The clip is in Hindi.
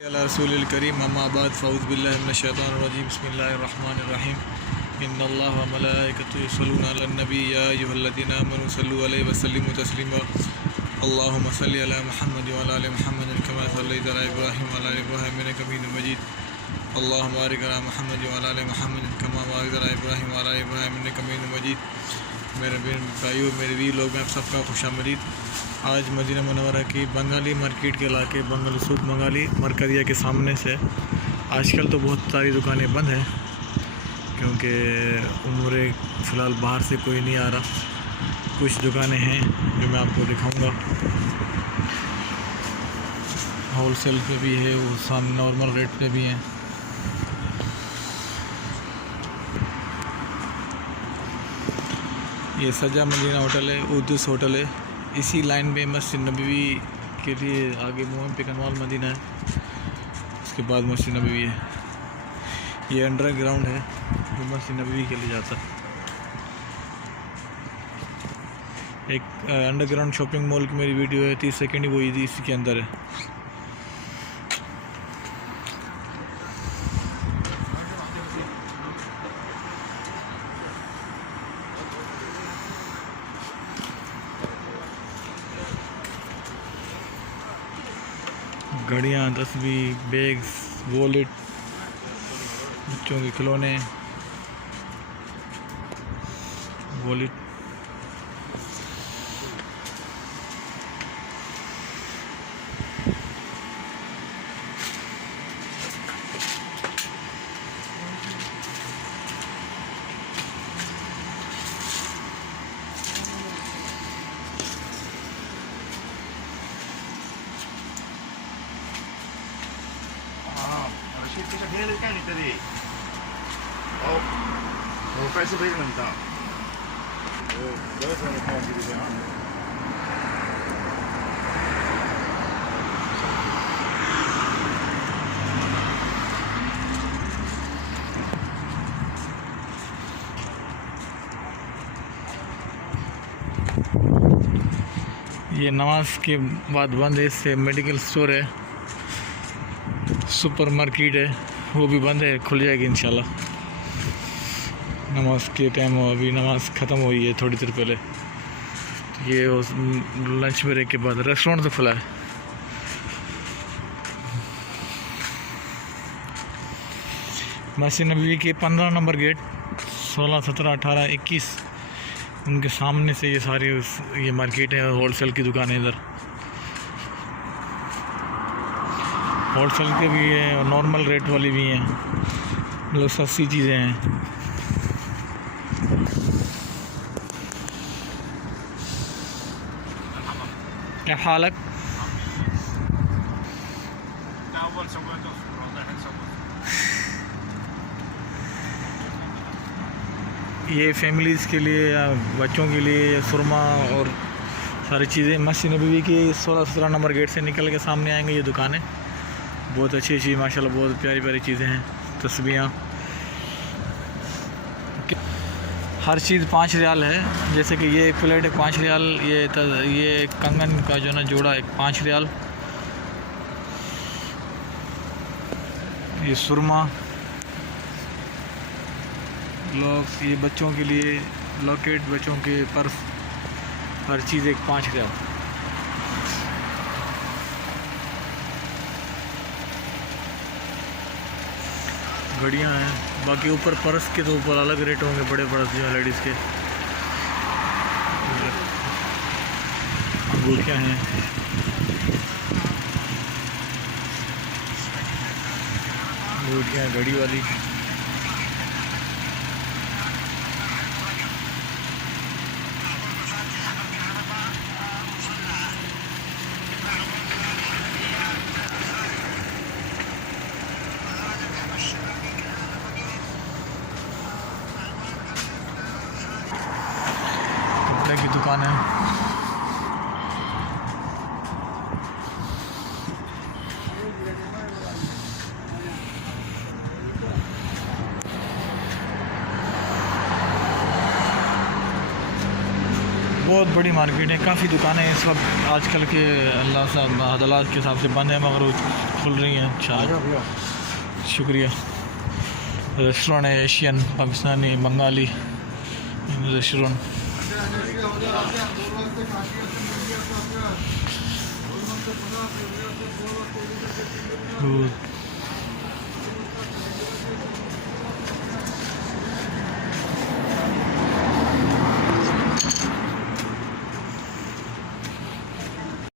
रसूल करीम अम्माबाद फ़ौज़ बिल्लाहि मिनश्शैतानिर्रजीम बिस्मिल्लाहिर्रहमानिर्रहीम इन्नल्लाह व मलाइकतुहु युसल्लूना अलन नबी या अय्युहल्लज़ीना आमनू सल्लु अलैहि व सल्लिमू तस्लीमा अल्लाहुम्मा सल्लि अला मुहम्मद व अला आलि मुहम्मद कमा सल्लैता अला इब्राहीम व अला आलि इब्राहीम इन्नका हमीदुम मजीद अल्लाहुम्मा बारिक अला मुहम्मद व अला आलि मुहम्मद कमा बारकता अला इब्राहीम व अला आलि इब्राहीम इन्नका हमीदुम मजीद। मेरे भाइयों, मेरे वीर लोग, मैं सबका खुशामदीद। आज मदीना मुनव्वरा की बंगाली मार्केट के इलाके बंगाली सूक बंगाली मरकज़िया के सामने से आजकल तो बहुत सारी दुकानें बंद हैं क्योंकि उम्र फ़िलहाल बाहर से कोई नहीं आ रहा। कुछ दुकानें हैं जो मैं आपको दिखाऊंगा, होल सेल पे भी है, वो सामने नॉर्मल रेट पे भी हैं। ये सजा मदीना होटल है, उर्दूस होटल है। इसी लाइन में मस्जिद नबवी के लिए आगे मुहम पे कनवाल मदीना है, उसके बाद मस्जिद नबवी है। ये अंडरग्राउंड है जो मस्जिद नबवी के लिए जाता है। एक अंडरग्राउंड शॉपिंग मॉल की मेरी वीडियो है, 30 सेकंड ही वो इसी के अंदर है। घड़ियाँ, तस्वीर, बैग्स, वॉलेट, बच्चों के खिलौने, वॉलेट, 실제로 해야 될 게 아니더니 가서 배우는다. 여기서 하는 일이잖아. ये नमाज के बाद बंद है। इससे मेडिकल स्टोर है, सुपर मार्केट है, वो भी बंद है, खुल जाएगी इंशाल्लाह। नमाज के टाइम हो, अभी नमाज ख़त्म हुई है थोड़ी देर पहले। ये लंच ब्रेक के बाद रेस्टोरेंट तो खुला है। मस्जिद नबवी के 15 नंबर गेट 16, 17, 18, 21 उनके सामने से ये सारी ये मार्केट है, होलसेल की दुकान है। इधर होलसेल के भी है और नॉर्मल रेट वाली भी हैं, मतलब सस्ती चीज़ें हैं। क्या हालत? ये फैमिलीज़ के लिए या बच्चों के लिए सुरमा और सारी चीज़ें मस्जिद नबवी की 16, 17 नंबर गेट से निकल के सामने आएंगे ये दुकानें। बहुत अच्छी अच्छी माशाल्लाह बहुत प्यारी प्यारी चीज़ें हैं। तस्बीहां, हर चीज़ 5 रियाल है। जैसे कि ये एक प्लेट है 5 रियाल, ये कंगन का जो ना जोड़ा एक 5 रियाल, ये सुरमा लॉक, ये बच्चों के लिए लॉकेट, बच्चों के पर्स, हर चीज़ एक 5 रियाल। घड़ियाँ हैं, बाकी ऊपर पर्स के तो ऊपर अलग रेट होंगे, बड़े पर्स जो है लेडीज़ के। अंगूठियाँ हैं, अंगूठियाँ घड़ी वाली। की दुकान है। बहुत बड़ी मार्केट है, काफ़ी दुकानें इस वक्त आजकल के अल्लाह साहब हालात के हिसाब से बंद है, मगर वो खुल रही हैं। अच्छा, शुक्रिया। रेस्टोरेंट है, एशियन, पाकिस्तानी, बंगाली रेस्टोरेंट।